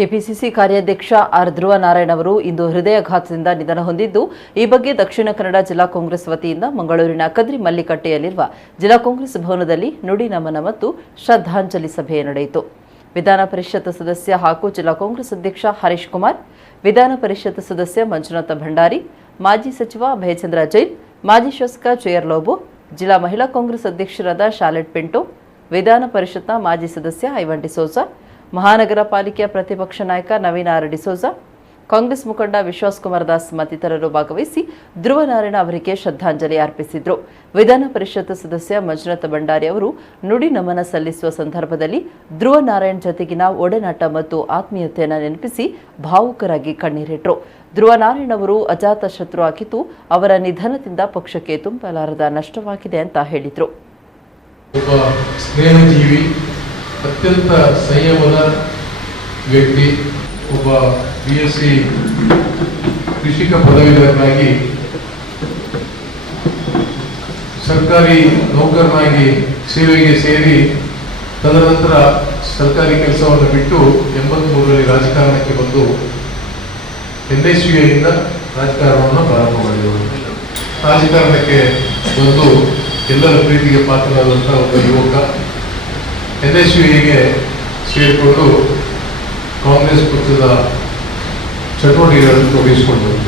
KPCC ಕಾರ್ಯಾಧ್ಯಕ್ಷ R ಧ್ರುವ ನಾರಾಯಣ್ ಅವರು ಇಂದು ಹೃದಯಾಘಾತದಿಂದ ನಿಧನ ಹೊಂದಿದ್ದು, ಈ ಬಗ್ಗೆ ದಕ್ಷಿಣ ಕನ್ನಡ ಜಿಲ್ಲಾ ಕಾಂಗ್ರೆಸ್ ವತಿಯಿಂದ ಮಂಗಳೂರಿನ ಕದ್ರಿ ಮಲ್ಲಿಕಟ್ಟೆಯಲ್ಲಿರುವ ಜಿಲ್ಲಾ ಕಾಂಗ್ರೆಸ್ ಭವನದಲ್ಲಿ ನುಡಿ ನಮನ ಮತ್ತು ಶ್ರದ್ಧಾಂಜಲಿ ಸಭೆ ನಡೆಯಿತು. ವಿಧಾನ ಪರಿಷತ್ ಸದಸ್ಯ ಹಾಗೂ ಜಿಲ್ಲಾ ಕಾಂಗ್ರೆಸ್ ಅಧ್ಯಕ್ಷ ಹರೀಶ್ ಕುಮಾರ್, ವಿಧಾನ ಪರಿಷತ್ ಸದಸ್ಯ ಮಂಜುನಾಥ ಭಂಡಾರಿ, ಮಾಜಿ ಸಚಿವ ಅಭಯಚಂದ್ರ ಜೈನ್, ಮಾಜಿ ಶಾಸಕ ಜೆಆರ್ ಲೋಬೋ, ಜಿಲ್ಲಾ ಮಹಿಳಾ ಕಾಂಗ್ರೆಸ್ ಅಧ್ಯಕ್ಷರಾದ ಶಾಲೆಟ್ ಪಿಂಟೋ, ವಿಧಾನ ಪರಿಷತ್ನ ಮಾಜಿ ಸದಸ್ಯ ಐವನ್ ಡಿಸೋಜಾ, ಮಹಾನಗರ ಪಾಲಿಕೆಯ ಪ್ರತಿಪಕ್ಷ ನಾಯಕ ನವೀನ್ ಆರ್ ಡಿಸೋಜಾ, ಕಾಂಗ್ರೆಸ್ ಮುಖಂಡ ವಿಶ್ವಾಸ್ ಕುಮಾರ್ ದಾಸ್ ಮತ್ತಿತರರು ಭಾಗವಹಿಸಿ ಧ್ರುವ ನಾರಾಯಣ ಅವರಿಗೆ ಶ್ರದ್ಧಾಂಜಲಿ ಅರ್ಪಿಸಿದರು. ವಿಧಾನ ಪರಿಷತ್ ಸದಸ್ಯ ಮಂಜುನಾಥ ಭಂಡಾರಿ ಅವರು ನುಡಿ ನಮನ ಸಲ್ಲಿಸುವ ಸಂದರ್ಭದಲ್ಲಿ ಧ್ರುವ ನಾರಾಯಣ್ ಜತೆಗಿನ ಒಡನಾಟ ಮತ್ತು ಆತ್ಮೀಯತೆಯನ್ನು ನೆನಪಿಸಿ ಭಾವುಕರಾಗಿ ಕಣ್ಣೀರಿಟ್ಟರು. ಧ್ರುವ ನಾರಾಯಣ್ ಅವರು ಅಜಾತ ಶತ್ರು ಆಗಿದ್ದು, ಅವರ ನಿಧನದಿಂದ ಪಕ್ಷಕ್ಕೆ ತುಂಬಲಾರದ ನಷ್ಟವಾಗಿದೆ ಅಂತ ಹೇಳಿದರು. ಅತ್ಯಂತ ಸಂಯಮದ ವ್ಯಕ್ತಿ, ಒಬ್ಬ BSc ಕೃಷಿಕ ಪದವೀಧರನಾಗಿ ಸರ್ಕಾರಿ ನೌಕರನಾಗಿ ಸೇವೆಗೆ ಸೇರಿ ತದನಂತರ ಸರ್ಕಾರಿ ಕೆಲಸವನ್ನು ಬಿಟ್ಟು 83ರಲ್ಲಿ ರಾಜಕಾರಣಕ್ಕೆ ಬಂದು NSUಯಿಂದ ರಾಜಕಾರಣವನ್ನು ಪ್ರಾರಂಭ ಮಾಡಿದರು. ರಾಜಕಾರಣಕ್ಕೆ ಬಂದು ಎಲ್ಲರ ಪ್ರೀತಿಗೆ ಪಾತ್ರರಾದಂಥ ಒಬ್ಬ ಯುವಕ NSUಗೆ ಸೇರಿಕೊಂಡು ಕಾಂಗ್ರೆಸ್ ಪಕ್ಷದ ಚಟುವಟಿಕೆಗಳನ್ನು ತೊಡಗಿಸಿಕೊಂಡರು.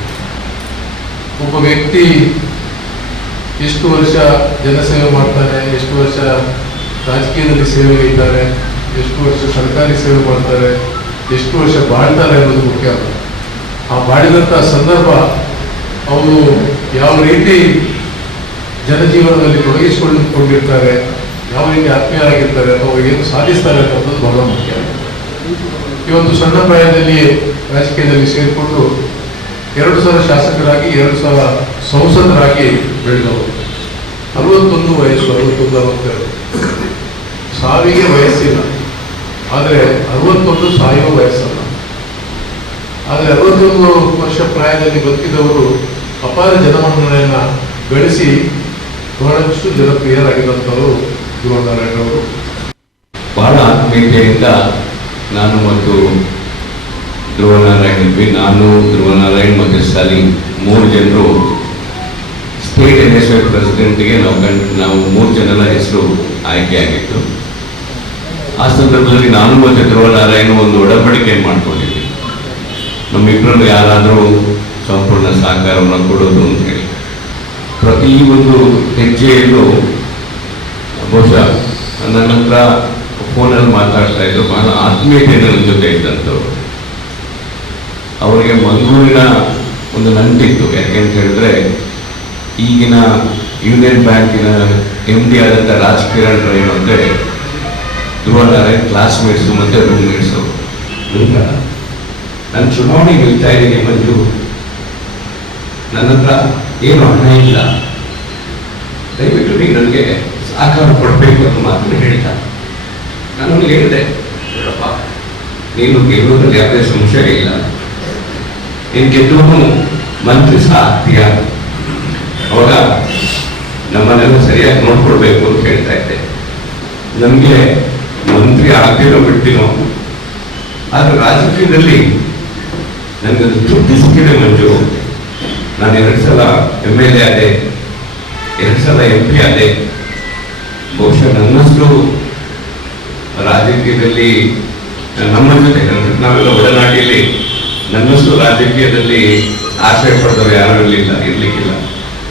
ಒಬ್ಬ ವ್ಯಕ್ತಿ ಎಷ್ಟು ವರ್ಷ ಜನಸೇವೆ ಮಾಡ್ತಾನೆ, ಎಷ್ಟು ವರ್ಷ ರಾಜಕೀಯದಲ್ಲಿ ಸೇವೆ ಇದ್ದಾರೆ, ಎಷ್ಟು ವರ್ಷ ಸರ್ಕಾರಿ ಸೇವೆ ಮಾಡ್ತಾರೆ, ಎಷ್ಟು ವರ್ಷ ಬಾಳ್ತಾರೆ ಅನ್ನೋದು ಮುಖ್ಯ ಅಲ್ಲ. ಆ ಬಾಳಿದಂಥ ಸಂದರ್ಭ ಅವರು ಯಾವ ರೀತಿ ಜನಜೀವನದಲ್ಲಿ ತೊಡಗಿಸಿಕೊಂಡಿರ್ತಾರೆ, ಯಾವ ರೀತಿ ಆತ್ಮೀಯರಾಗಿರ್ತಾರೆ ಅಥವಾ ಏನು ಸಾಧಿಸ್ತಾರೆ ಅನ್ನೋದು ಬಹಳ ಮುಖ್ಯ. ಇವತ್ತು ಸಣ್ಣ ಪ್ರಾಯದಲ್ಲಿ ರಾಜಕೀಯದಲ್ಲಿ ಸೇರಿಕೊಂಡು 2000 ಶಾಸಕರಾಗಿ 2000 ಸಂಸದರಾಗಿ ಬೆಳೆದವರು. 61 ವಯಸ್ಸು, 62 ಸಾವಿಗೆ ವಯಸ್ಸಿಲ್ಲ, ಆದರೆ 61 ಸಾಯುವ ವಯಸ್ಸಲ್ಲ. ಆದರೆ 61 ವರ್ಷ ಪ್ರಾಯದಲ್ಲಿ ಬದುಕಿದವರು ಅಪಾರ ಜನಮನ್ನಣೆಯನ್ನು ಗಳಿಸಿ ಬಹಳಷ್ಟು ಜನಪ್ರಿಯರಾಗಿರುವಂಥವರು ಧ್ರುವ ನಾರಾಯಣ್ ಅವರು. ಬಹಳ ಆತ್ಮೀಯತೆಯಿಂದ ನಾನು ಮತ್ತು ಧ್ರುವ ನಾರಾಯಣ್ ಇದ್ವಿ. ನಾನು, ಧ್ರುವ ನಾರಾಯಣ್ ಮತ್ತು ಸಲೀಂ 3 ಜನರು ಸ್ಟೇಟ್ NSU ಪ್ರೆಸಿಡೆಂಟ್ಗೆ ನಾವು 3 ಜನರ ಹೆಸರು ಆಯ್ಕೆಯಾಗಿತ್ತು. ಆ ಸಂದರ್ಭದಲ್ಲಿ ನಾನು ಮತ್ತು ಧ್ರುವ ನಾರಾಯಣ್ ಒಂದು ಒಡಂಬಡಿಕೆ ಮಾಡ್ಕೊಂಡಿದ್ವಿ, ನಮ್ಮಿಬ್ಬರನ್ನು ಯಾರಾದರೂ ಸಂಪೂರ್ಣ ಸಹಕಾರವನ್ನು ಕೊಡೋದು ಅಂತ ಹೇಳಿ. ಪ್ರತಿ ಒಂದು ಹೆಜ್ಜೆಯಲ್ಲೂ ಬಹುಶಃ ನನ್ನ ಹತ್ರ ಫೋನಲ್ಲಿ ಮಾತಾಡ್ತಾ ಇದ್ರು, ಬಹಳ ಆತ್ಮೀಯತೆ ನನ್ನ ಜೊತೆ ಇದ್ದಂಥವ್ರು. ಅವರಿಗೆ ಮಂಗಳೂರಿನ ಒಂದು ನಂಟಿತ್ತು. ಯಾಕೆಂತ ಹೇಳಿದ್ರೆ ಈಗಿನ ಯೂನಿಯನ್ ಬ್ಯಾಂಕಿನ MD ಆದಂಥ ರಾಜಕಿರಣ್ ರೈ ಮತ್ತು ಧ್ರುವ ನಾರಾಯಣ್ ಕ್ಲಾಸ್ಮೇಟ್ಸು ಮತ್ತು ರೂಮ್ಮೇಟ್ಸು. ಈಗ ನಾನು ಚುನಾವಣೆ ಗೆಲ್ತಾ ಇದ್ದೀನಿ ಮಂಜು, ನನ್ನ ಹತ್ರ ಏನು ಹಣ ಇಲ್ಲ, ದಯವಿಟ್ಟು ನೀವು ನನಗೆ ಸಹಕಾರ ಕೊಡಬೇಕು ಅಂತ ಮಾತನ್ನು ಹೇಳ್ತಾ ನಾನು ಹೇಳಿದೆ, ನೋಡಪ್ಪ ನೀನು ಗೆಲ್ಲುವುದರಲ್ಲಿ ಯಾವುದೇ ಸಂಶಯ ಇಲ್ಲ, ನೀನು ಗೆದ್ದವನು ಮಂತ್ರಿ ಸಹ ಆಗ್ತೀಯ, ಅವಾಗ ನಮ್ಮನ್ನೆಲ್ಲ ಸರಿಯಾಗಿ ನೋಡ್ಕೊಳ್ಬೇಕು ಅಂತ ಹೇಳ್ತಾ ಇದ್ದೆ. ನಮಗೆ ಮಂತ್ರಿ ಆಗ್ತೀನೋ ಬಿಡ್ತೀನೋ, ಆದರೆ ರಾಜಕೀಯದಲ್ಲಿ ನನಗದು ತೃಪ್ತಿ ಸಿಕ್ಕಿದೆ ಮಂಜು. ನಾನು 2 ಸಲ MLA ಆದೆ, 2 ಸಲ MP ಆದೆ. ಬಹುಶಃ ನನ್ನಷ್ಟು ರಾಜಕೀಯದಲ್ಲಿ ನಮ್ಮ ಜೊತೆ ನಾವೆಲ್ಲ ಒಡನಾಟಿಯಲ್ಲಿ ನನ್ನಷ್ಟು ರಾಜಕೀಯದಲ್ಲಿ ಆಶ್ರಯ ಪಡೆದವರು ಯಾರೂ ಇರ್ಲಿಕ್ಕಿಲ್ಲ.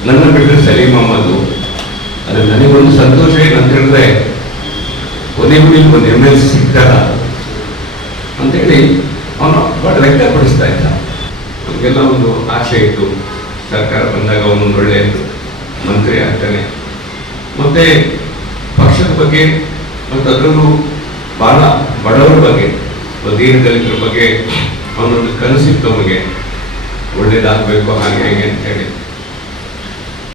ನನ್ನ ಬಿಟ್ಟರೆ ಸಲೀಂ ಅಹಮ್ಮದ್. ಆದರೆ ನನಗೊಂದು ಸಂತೋಷ ಏನಂತ ಹೇಳಿದ್ರೆ, ಕೊನೆಗೂ ಒಂದು MLC ಸಿಗ್ತಾರ ಅಂತೇಳಿ ಅವನು ಬಹಳ ವ್ಯಕ್ತಪಡಿಸ್ತಾ ಇದ್ದ. ನಮಗೆಲ್ಲ ಒಂದು ಆಶೆ ಇತ್ತು, ಸರ್ಕಾರ ಬಂದಾಗ ಅವನೊಂದು ಒಳ್ಳೆಯ ಮಂತ್ರಿ ಆಗ್ತಾನೆ. ಮತ್ತೆ ಪಕ್ಷದ ಬಗ್ಗೆ ಮತ್ತು ಅದರಲ್ಲೂ ಬಹಳ ಬಡವರ ಬಗ್ಗೆ, ದೀನದಲಿತರ ಬಗ್ಗೆ ಅವನೊಂದು ಕನಸಿತ್ತು, ಅವನಿಗೆ ಒಳ್ಳೇದಾಗಬೇಕು ಹಾಗೆ ಹೇಗೆ ಅಂತ ಹೇಳಿ.